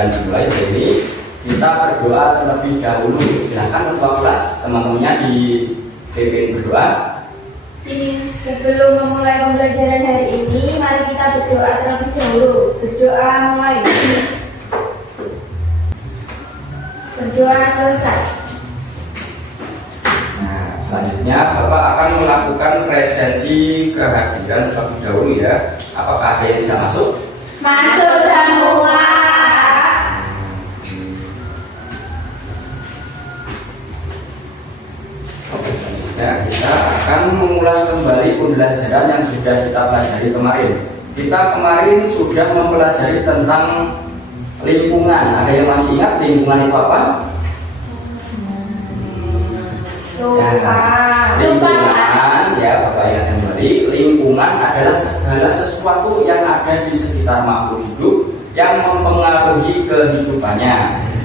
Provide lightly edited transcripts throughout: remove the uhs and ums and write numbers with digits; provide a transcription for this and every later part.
pembelajaran dimulai. Jadi kita berdoa terlebih dahulu. Silahkan ketua kelas teman-temannya dipimpin berdoa. Sebelum memulai pembelajaran hari ini, mari kita berdoa terlebih dahulu. Berdoa mulai. Berdoa selesai. Nah, selanjutnya Bapak akan melakukan presensi kehadiran terlebih dahulu ya. Apakah ada yang tidak masuk? Masuk semua. Oke, selanjutnya kita akan mengulas kembali pembelajaran yang sudah kita pelajari kemarin. Kita kemarin sudah mempelajari tentang lingkungan. Ada yang masih ingat lingkungan itu apa? Lingkungan, ya Bapak ingat kembali. Lingkungan adalah segala sesuatu yang ada di sekitar makhluk hidup yang mempengaruhi kehidupannya.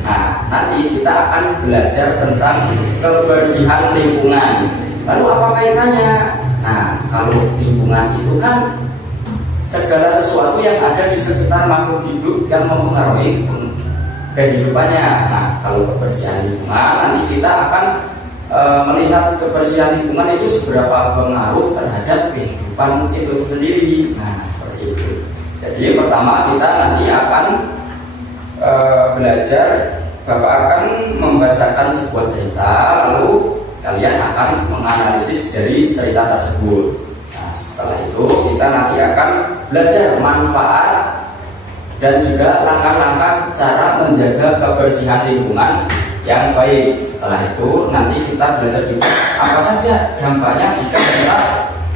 Nah, nanti kita akan belajar tentang kebersihan lingkungan. Lalu apa kaitannya? Nah, kalau lingkungan itu kan segala sesuatu yang ada di sekitar makhluk hidup yang mempengaruhi kehidupannya. Nah, kalau kebersihan lingkungan nanti kita akan melihat kebersihan lingkungan itu seberapa pengaruh terhadap kehidupan itu sendiri. Nah, seperti itu. Jadi pertama kita nanti akan belajar. Bapak akan membacakan sebuah cerita, lalu kalian akan menganalisis dari cerita tersebut. Nah, setelah itu kita nanti akan belajar manfaat dan juga langkah-langkah cara menjaga kebersihan lingkungan yang baik. Setelah itu nanti kita belajar juga apa saja dampaknya jika kita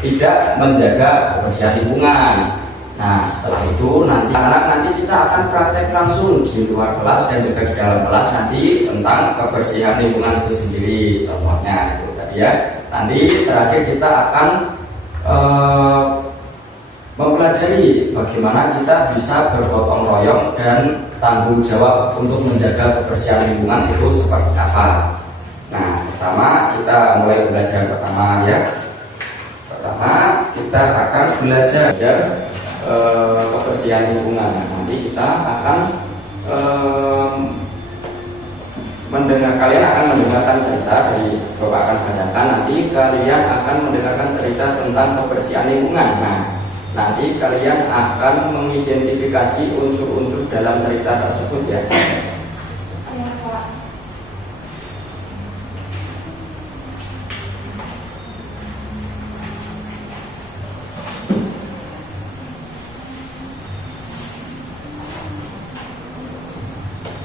tidak menjaga kebersihan lingkungan. Nah, setelah itu nanti kita akan praktek langsung di luar kelas dan juga di dalam kelas nanti tentang kebersihan lingkungan itu sendiri. Contohnya itu tadi ya. Nanti terakhir kita akan mempelajari bagaimana kita bisa bergotong royong dan tanggung jawab untuk menjaga kebersihan lingkungan itu seperti apa. Nah, pertama kita mulai pembelajaran pertama ya. Pertama kita akan belajar kebersihan lingkungan. Nanti kita akan kalian akan mendengarkan cerita dari Bapak akan bacakan. Nanti kalian akan mendengarkan cerita tentang kebersihan lingkungan. Nah, nanti kalian akan mengidentifikasi unsur-unsur dalam cerita tersebut ya.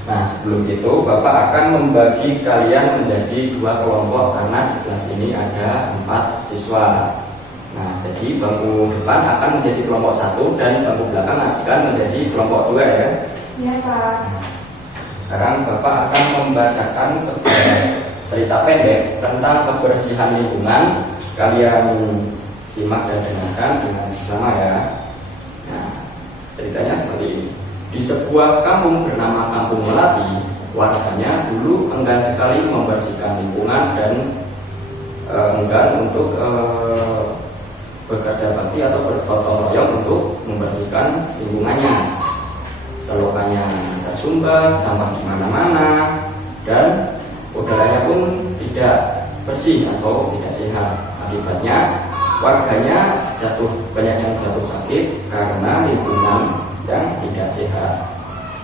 Nah, sebelum itu Bapak akan membagi kalian menjadi dua kelompok karena di kelas ini ada 4 siswa. Nah, jadi bangku depan akan menjadi kelompok 1 dan bangku belakang akan menjadi kelompok 2 ya. Iya, Pak. Sekarang Bapak akan membacakan sebuah cerita pendek tentang kebersihan lingkungan. Kalian simak dan dengarkan dengan sama ya. Nah, ceritanya seperti ini. Di sebuah kampung bernama Kampung Melati, warganya dulu enggan sekali membersihkan lingkungan dan enggan untuk bekerja bakti atau bergotong royong untuk membersihkan lingkungannya. Selokannya tersumbat, sampah di mana-mana, dan udaranya pun tidak bersih atau tidak sehat. Akibatnya warganya banyak yang jatuh sakit karena lingkungan yang tidak sehat.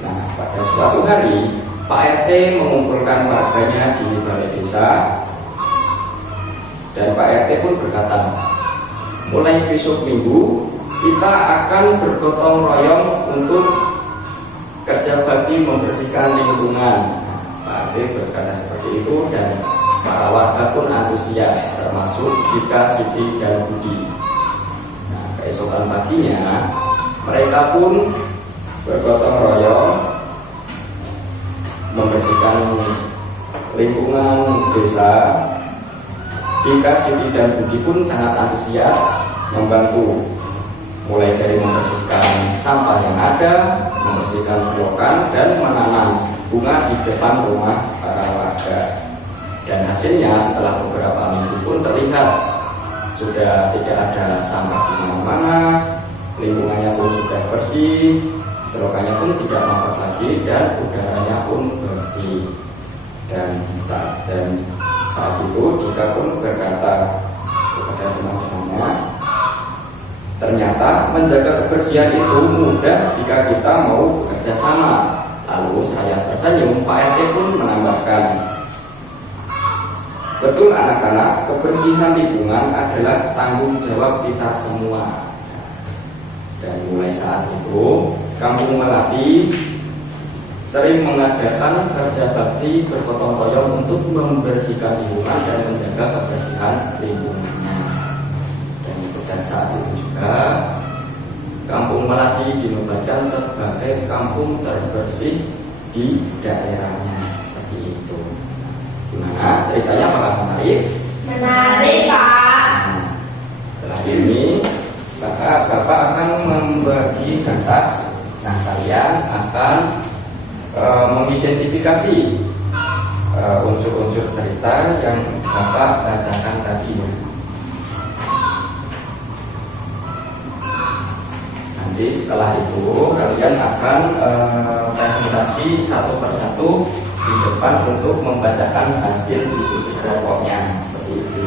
Nah, pada suatu hari Pak RT mengumpulkan warganya di balai desa dan Pak RT pun berkata, mulai besok minggu kita akan bergotong royong untuk kerja bakti membersihkan lingkungan. Pak RT berkata seperti itu dan para warga pun antusias, termasuk Dika, Siti, dan Budi. Nah, keesokan paginya mereka pun bergotong royong membersihkan lingkungan desa. Dika, Siti, dan Budi pun sangat antusias membantu, mulai dari membersihkan sampah yang ada, membersihkan selokan, dan menanam bunga di depan rumah para warga. Dan hasilnya setelah beberapa minggu pun terlihat sudah tidak ada sampah di mana-mana, lingkungannya pun sudah bersih, selokannya pun tidak mampet lagi dan udaranya pun bersih. Dan saat itu jika pun berkata kepada teman-temannya, ternyata menjaga kebersihan itu mudah jika kita mau bekerja sama. Lalu saya tersenyum. Pak RT pun menambahkan, betul anak-anak, kebersihan lingkungan adalah tanggung jawab kita semua. Dan mulai saat itu Kampung Melati sering mengadakan kerja bakti bergotong royong untuk membersihkan lingkungan dan menjaga kebersihan lingkungannya. Dan sejak saat itu juga Kampung Melati dinobatkan sebagai kampung terbersih di daerahnya. Seperti itu. Gimana ceritanya, apakah menarik? Menarik, Pak. Nah, setelah ini maka Bapak akan membagi kertas. Nah, kalian akan mengidentifikasi unsur-unsur cerita yang Bapak bacakan tadi. Nanti setelah itu kalian akan presentasi satu persatu di depan untuk membacakan hasil diskusi kelompoknya. Seperti itu.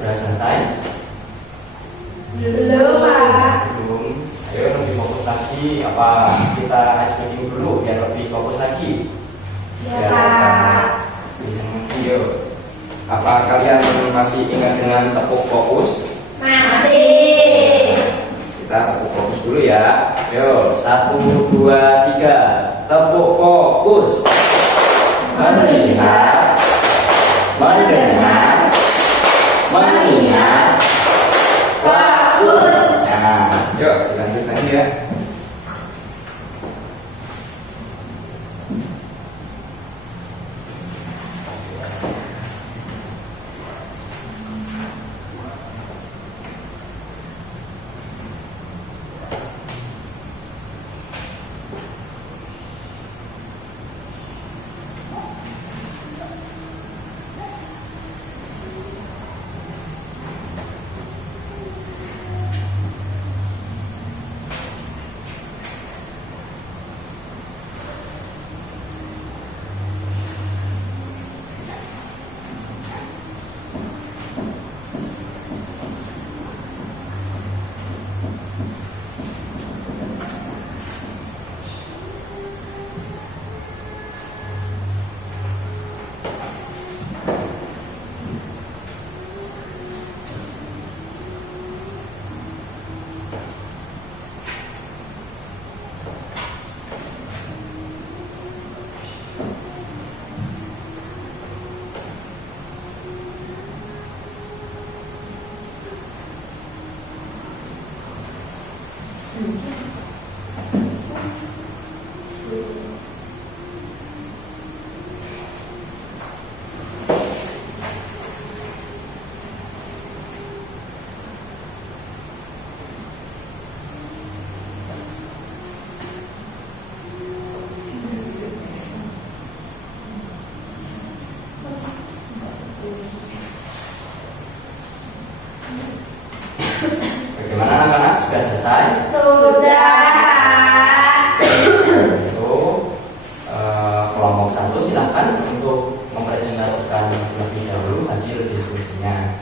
sudah selesai? Belum, Pak. Belum. Ayo lebih fokus lagi. Apa kita ice breaking dulu biar lebih fokus lagi? Ya, Pak. Yuk. Apa kalian masih ingat dengan tepuk fokus? Masih. Kita tepuk fokus dulu ya. Yuk, 1, 2, 3. Tepuk fokus. Melihat, mendengar, mengingat, fokus. Nah, yuk lanjut lagi ya. Bagaimana anak-anak? Sudah selesai? Sudah. Itu kelompok 1 silahkan untuk mempresentasikan terlebih dahulu hasil diskusinya.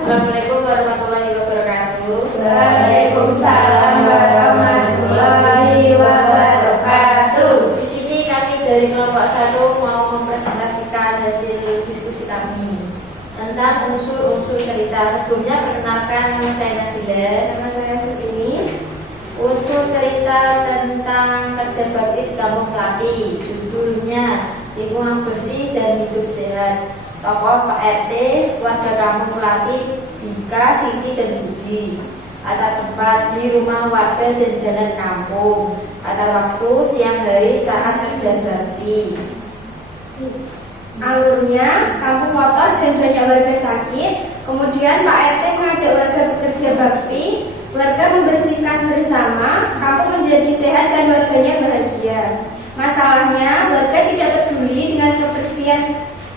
Assalamualaikum warahmatullahi wabarakatuh. Waalaikumsalam warahmatullahi wabarakatuh. Di sini kami dari kelompok 1 mau mempresentasikan hasil diskusi kami tentang unsur-unsur cerita. Sebelumnya perkenalkan, nama saya Nabila. Nama saya Sutini. Unsur cerita tentang kerja bakti di Kampung Melati. Judulnya Lingkungan Bersih dan Hidup Sehat. Tokoh Pak RT, warga Kampung Melati, Dika, Siti, dan Budi. Latar tempat di rumah warga dan jalan kampung. Latar waktu siang hari saat kerja bakti. Alurnya, kampung kotor dan banyak warga sakit. Kemudian Pak RT mengajak warga bekerja bakti. Warga membersihkan bersama, kampung menjadi sehat dan warganya bahagia. Masalahnya, warga tidak peduli dengan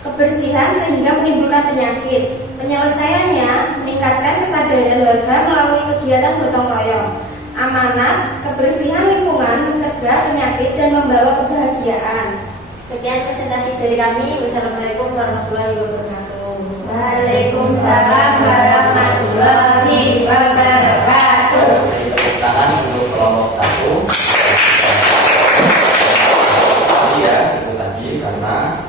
kebersihan sehingga menimbulkan penyakit. Penyelesaiannya, meningkatkan kesadaran warga melalui kegiatan gotong royong. Amanat, kebersihan lingkungan, mencegah penyakit dan membawa kebahagiaan. Sekian presentasi dari kami. Wassalamualaikum warahmatullahi wabarakatuh. Waalaikumsalam warahmatullahi wabarakatuh. Tepuk tangan untuk kelompok 1. Ya, itu tadi karena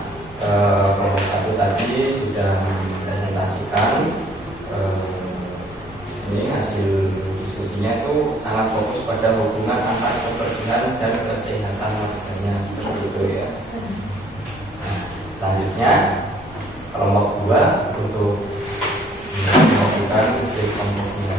kelompok 1 tadi sudah mempresentasikan ini hasil diskusinya itu sangat fokus pada hubungan antara kebersihan dan kesehatan warganya, seperti itu ya. Nah, selanjutnya kelompok 2 untuk melakukan hasil kelompoknya.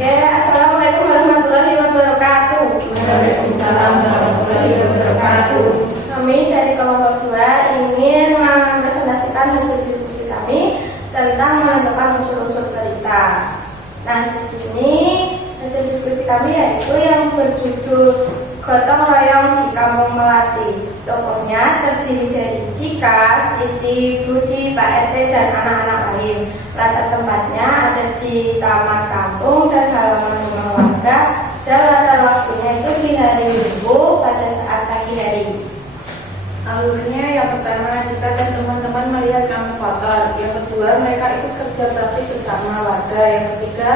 Assalamualaikum warahmatullahi wabarakatuh. Waalaikumsalam warahmatullahi wabarakatuh. Kami dari kelompok 2 ingin mempresentasikan hasil diskusi kami tentang menentukan unsur-unsur cerita. Nah, di sini hasil diskusi kami yaitu yang berjudul Gotong Royong di Kampung Melati. Tokohnya terdiri dari Cika, Siti, Budi, Pak RT, dan anak-anak lain. Latar tempatnya ada di taman kampung dan halaman rumah warga, dan latar waktunya itu di hari Minggu pada saat pagi hari. Alurnya yang pertama, kita dan teman-teman melihat kampung kotor. Yang kedua, mereka ikut kerja bakti bersama warga. Yang ketiga,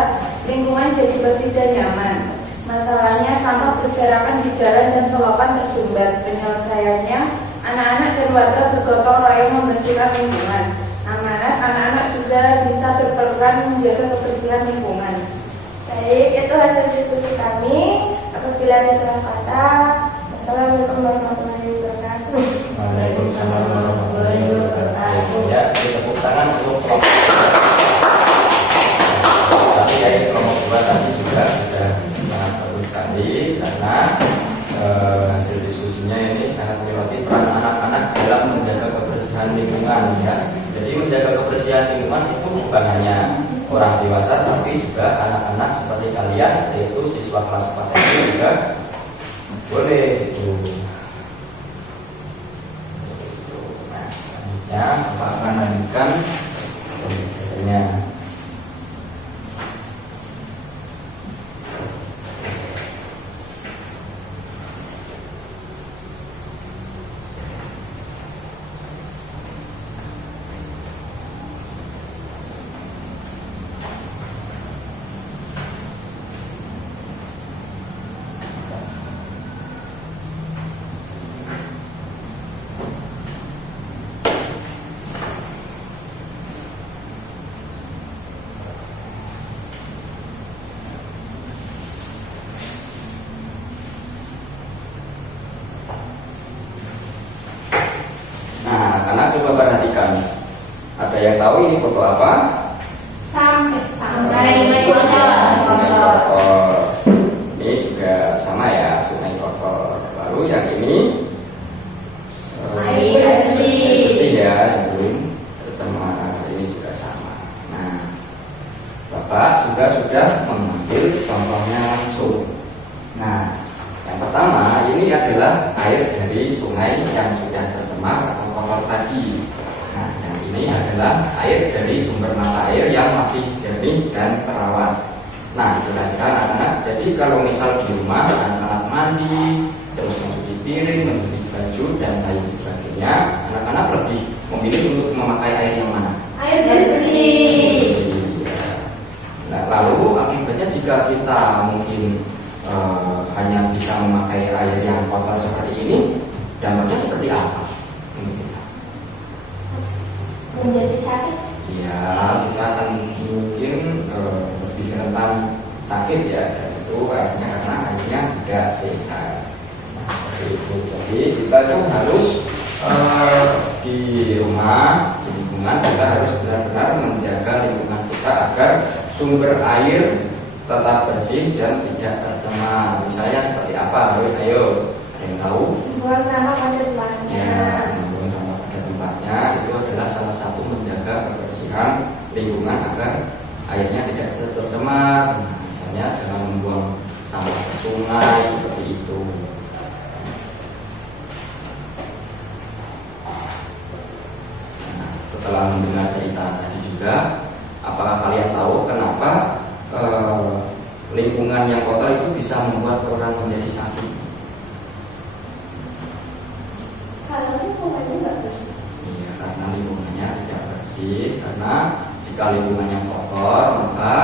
lingkungan jadi bersih dan nyaman. Masalahnya, sampah berserakan di jalan dan selokan tersumbat. Penyelesaiannya, anak-anak dan warga bergotong royong membersihkan lingkungan. Anak-anak juga bisa berperan menjaga kebersihan lingkungan. Baik, itu hasil diskusi kami. Apabila ada salah kata, wassalamualaikum warahmatullahi wabarakatuh. Waalaikumsalam warahmatullahi wabarakatuh. Ya, tepuk tangan untuk kelompok. Tapi dari kelompok 2 tadi juga sudah sangat bagus sekali karena hasil diskusinya ini sangat melewati peran anak-anak dalam menjaga kebersihan lingkungan ya. Jadi menjaga kebersihan lingkungan itu bukan hanya orang dewasa tapi juga anak-anak seperti kalian, yaitu siswa kelas 4 itu juga boleh gitu. Nah, selanjutnya Bapak akan lanjutkan pembicaranya. Anak-anak coba perhatikan. Ada yang tahu ini foto apa? Sampai Sungai kotor. Ini juga sama ya, sungai kotor. Lalu yang ini air bersih. bersih ya, yang belum tercemar. Ini juga sama. Nah, Bapak juga sudah mengambil contohnya langsung. Nah, yang pertama ini adalah air dari sungai yang sudah tercemar atau kotor tadi. Nah, yang ini adalah air dari sumber mata air yang masih jernih dan terawat. Nah, kira-kira anak-anak, jadi kalau misal di rumah anak-anak mandi, terus mencuci piring, mencuci baju dan lain sebagainya, anak-anak lebih memilih untuk memakai air yang mana? Air bersih. Ya. Nah, lalu akibatnya jika kita mungkin hanya bisa memakai air yang kotor seperti ini, dampaknya seperti apa? Menjadi sakit. Ya, kita akan mungkin lebih rentan sakit ya, dan itu akhirnya karena airnya tidak sehat. Nah, seperti itu. Jadi kita tuh harus di rumah, di lingkungan kita harus benar-benar menjaga lingkungan kita agar sumber air tetap bersih dan tidak tercemar. Misalnya seperti apa? Ayo, ada yang tahu? Buang sampah pada tempatnya. Ya, membuang sampah pada tempatnya itu adalah salah satu menjaga kebersihan lingkungan agar airnya tidak tercemar. Nah, misalnya jangan membuang sampah ke sungai seperti itu. Nah, setelah mendengar cerita tadi juga, apakah kalian tahu kenapa lingkungan yang kotor itu bisa membuat orang menjadi sakit? Kalau lingkungannya nggak bersih. Iya, karena lingkungannya tidak bersih. Karena jika lingkungannya kotor, maka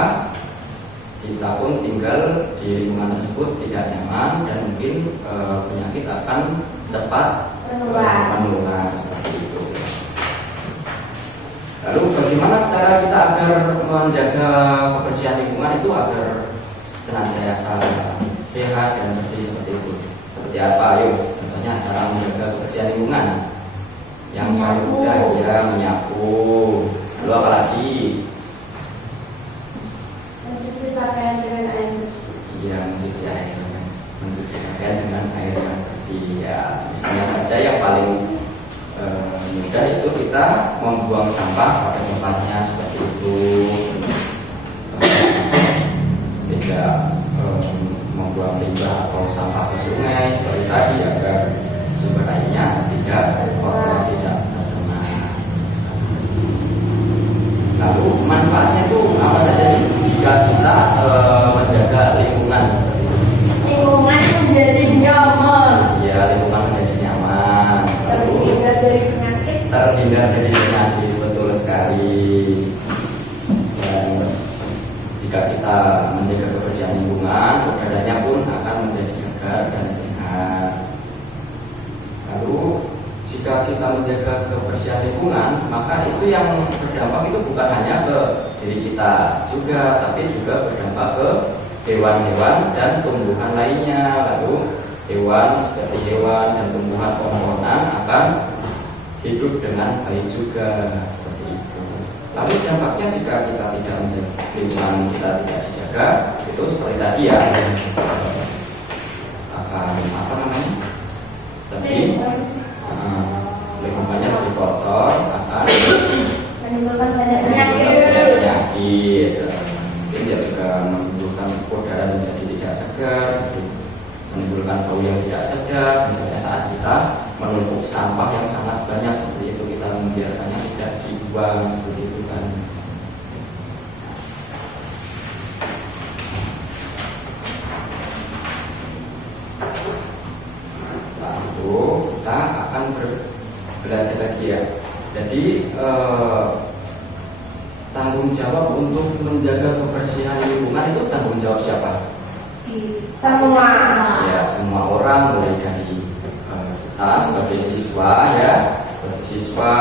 kita pun tinggal di lingkungan tersebut tidak nyaman dan mungkin penyakit akan cepat menular seperti itu. Lalu bagaimana cara kita agar menjaga kebersihan lingkungan itu agar senantiasa sehat dan bersih seperti itu? Seperti apa? Ayo, contohnya cara menjaga kebersihan lingkungan. Yang paling mudah ya menyapu. Lalu apa lagi? Mencuci pakaian dengan air bersih. Iya, mencuci pakaian dengan air yang bersih. Ya, misalnya saja yang paling mudah itu kita membuang sampah pada tempatnya seperti itu, tidak membuang limbah atau sampah ke sungai seperti tadi agar sumber airnya tidak kotor, tidak tercemar. Lalu manfaatnya itu apa saja sih jika kita menjaga lingkungan seperti itu? Lingkungan menjadi nyaman. Ya, lingkungan menjadi nyaman. Lalu terhindar dari penyakit. terhindar dari penyakit, betul sekali. Dan jika kita menjaga kebersihan lingkungan, udaranya pun akan menjadi segar dan sehat. Lalu jika kita menjaga kebersihan lingkungan, maka itu yang berdampak itu bukan hanya ke diri kita juga, tapi juga berdampak ke hewan-hewan dan tumbuhan lainnya. Lalu hewan seperti hewan dan tumbuhan pohon-pohonan akan hidup dengan baik juga, seperti itu. Lalu dampaknya jika kita tidak menjaga lingkungan, kita tidak dijaga, itu seperti tadi ya, akan apa namanya, lebih lingkungannya lebih kotor, akan Menimbulkan banyak menimbulkan penyakit. penyakit. Mungkin dia juga menimbulkan udara menjadi tidak segar, menimbulkan bau yang tidak sedap. Misalnya saat kita menumpuk sampah yang sangat banyak seperti itu, kita membiarkannya tidak dibuang seperti itu kan. Lalu kita akan belajar lagi ya. Jadi tanggung jawab untuk menjaga kebersihan lingkungan itu tanggung jawab siapa? Semua. Ya, semua orang, mulai dari kita sebagai siswa ya, sebagai siswa,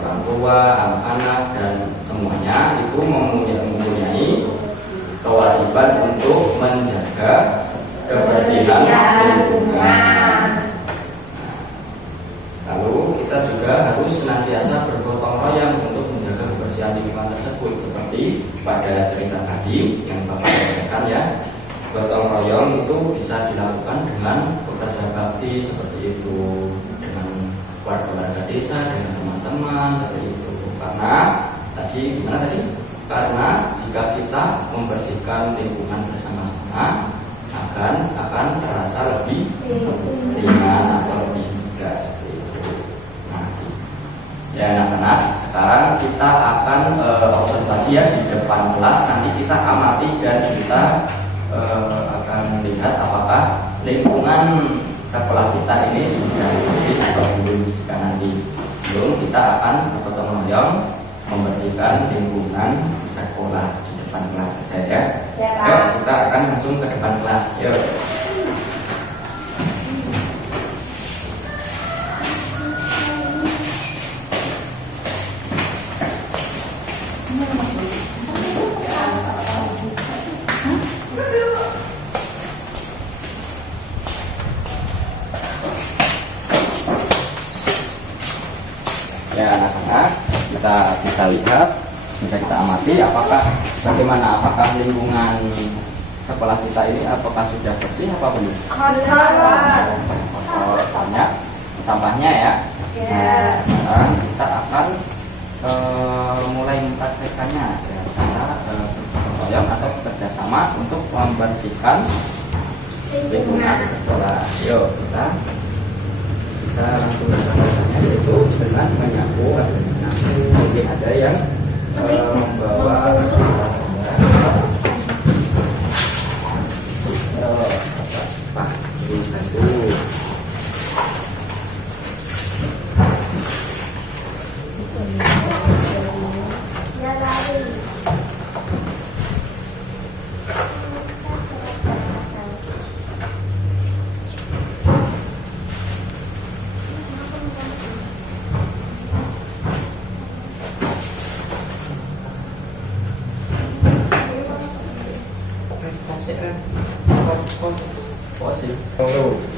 orang tua, anak-anak, dan semuanya itu mempunyai kewajiban untuk menjaga kebersihan lingkungan. Lalu kita juga harus senantiasa bergotong royong untuk menjaga kebersihan lingkungan tersebut, seperti pada cerita tadi yang Bapak sampaikan ya. Gotong royong itu bisa dilakukan dengan pekerja bakti seperti itu, dengan warga-warga desa, dengan teman-teman seperti itu. Karena tadi gimana tadi? Karena jika kita membersihkan lingkungan bersama-sama, akan terasa lebih ringan atau lebih mudah seperti itu. Nah, ya anak-anak, sekarang kita akan observasi ya di depan kelas. Nanti kita amati dan kita akan lihat apakah lingkungan sekolah kita ini sudah bersih atau belum. Jika nanti belum, kita akan bergotong royong membersihkan lingkungan sekolah di depan kelas saya. Yuk, kita akan langsung ke depan kelas. Yuk. Ya anak-anak, kita bisa lihat, bisa kita amati apakah lingkungan sekolah kita ini apakah sudah bersih apa belum? Kotor, banyak sampahnya ya. Nah, sekarang kita akan mulai mempraktekannya dengan cara bergotong royong atau bekerjasama untuk membersihkan lingkungan sekolah. Yuk kita bisa langsung melakukannya, yaitu dengan menyapu. Mungkin ada yang membawa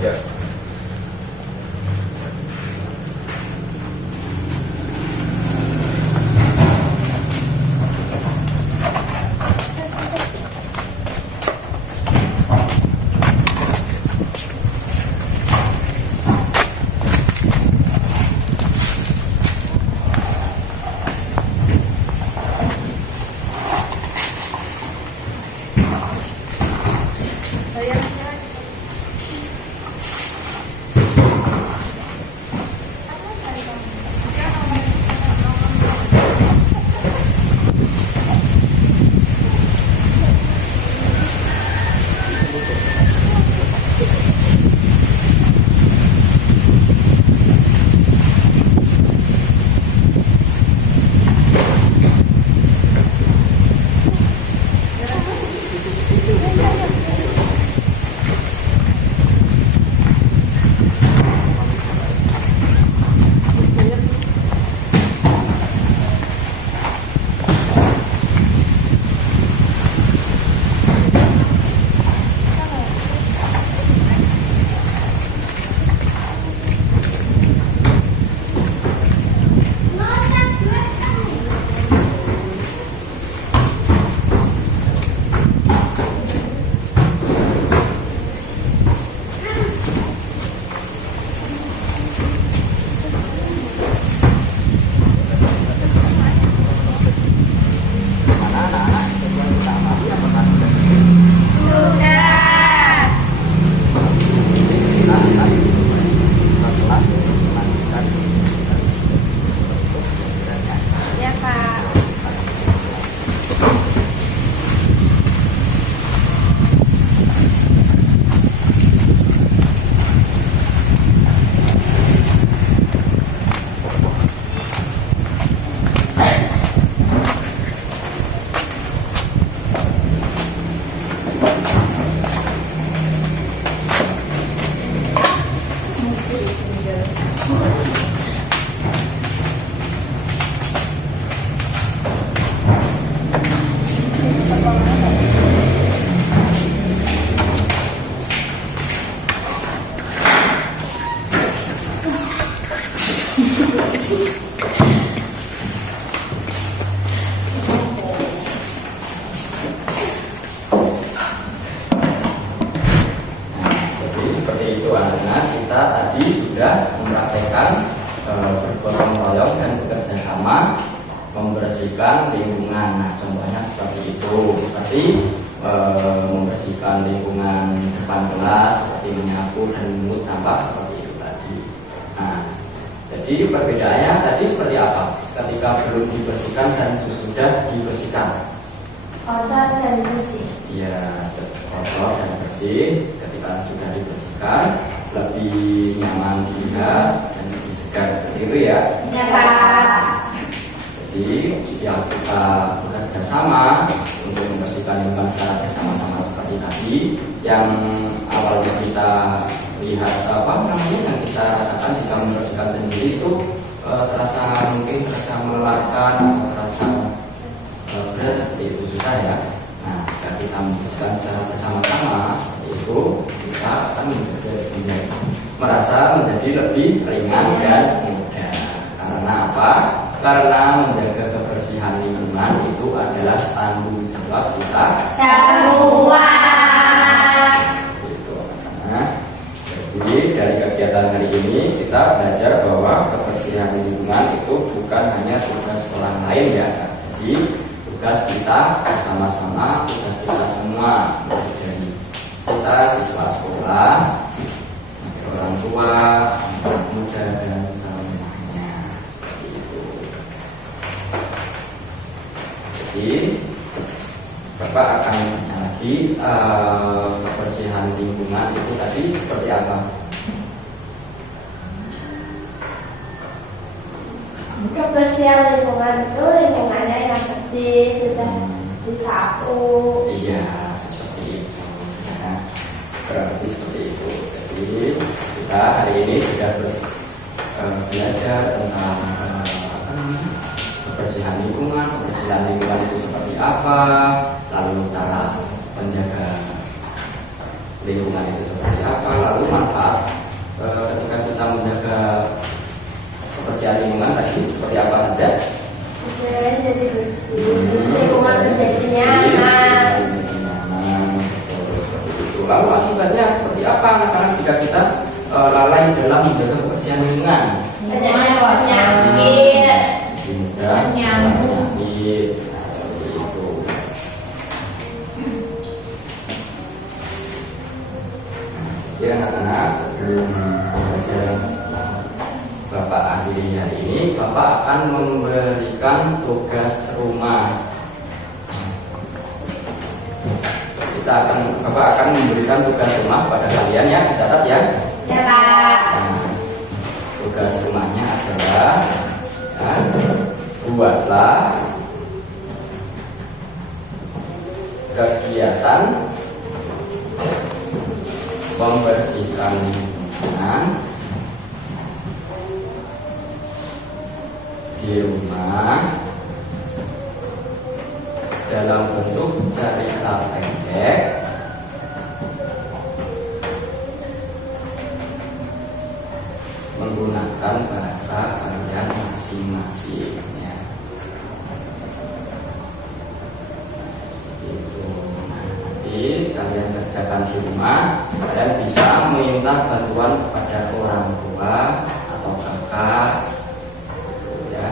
ya. membersihkan lingkungan. Nah, contohnya seperti itu, seperti membersihkan lingkungan depan kelas, seperti menyapu dan memungut sampah seperti itu tadi. Nah, jadi perbedaannya tadi seperti apa? Ketika belum dibersihkan dan sesudah dibersihkan. Kotor dan bersih. Iya, kotor dan bersih. Ketika sudah dibersihkan, lebih nyaman dilihat dan lebih segar seperti itu ya. Ya Pak. Jadi yang kita bekerja sama untuk membersihkan lingkungan secara bersama-sama seperti tadi, yang awalnya kita lihat yang kita rasakan jika membersihkan sendiri itu mungkin terasa melelahkan atau terasa berat seperti itu, susah ya. Nah, jika kita membersihkan secara bersama-sama seperti itu, kita akan merasa menjadi lebih ringan dan mudah. Karena apa? Karena menjaga kebersihan lingkungan itu adalah tanggung jawab kita semua. Gitu. Nah, jadi dari kegiatan hari ini kita belajar bahwa kebersihan lingkungan itu bukan hanya tugas orang lain ya. Jadi tugas kita bersama-sama, tugas kita semua, dari kita siswa sekolah, sampai orang tua, anak muda dan semuanya seperti itu. Jadi Bapak akan tanya lagi kebersihan lingkungan itu tadi seperti apa? Kebersihan lingkungan itu lingkungannya yang bersih, sudah disapu. Iya, seperti itu. Ya, berarti seperti itu. Jadi kita hari ini sudah belajar tentang kebersihan lingkungan itu seperti apa, lalu cara menjaga lingkungan itu seperti apa, lalu manfaat ketika kita menjaga kebersihan lingkungan tadi seperti apa saja. Jadi bersih, lingkungan menjadi nyaman. Seperti itu. Lalu akibatnya seperti apa anak-anak jika kita lalai dalam menjaga kebersihan lingkungan? Banyak penyakit. Mudah penyakit. Nah, seperti itu. Jadi anak-anak sebelum pembelajaran Bapak akhiri hari ini, Bapak akan memberikan tugas rumah. Bapak akan memberikan tugas rumah pada kalian ya, dicatat ya. Ya Pak. Nah, tugas rumahnya adalah buatlah kegiatan membersihkan lingkungan di rumah dalam bentuk cerita pendek menggunakan bahasa kalian masing-masing ya. Seperti itu. Nah, nanti kalian kerjakan di rumah, kalian bisa minta bantuan kepada orang tua atau kakak ya.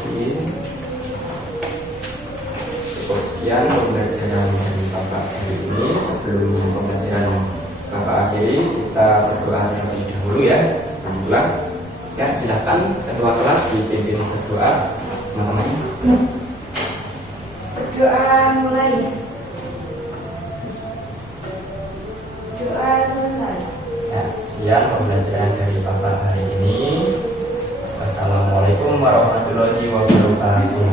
Jadi cukup sekian pembelajaran dari Bapak hari ini. Sebelum pembelajaran Bapak akhiri, kita berdoa terlebih dahulu ya. Alhamdulillah. Ya, silahkan ketua kelas dipimpin berdoa teman-teman. Berdoa mulai. Doa selesai. Ya, sekian pembelajaran dari Bapak hari ini. Wassalamualaikum warahmatullahi wabarakatuh.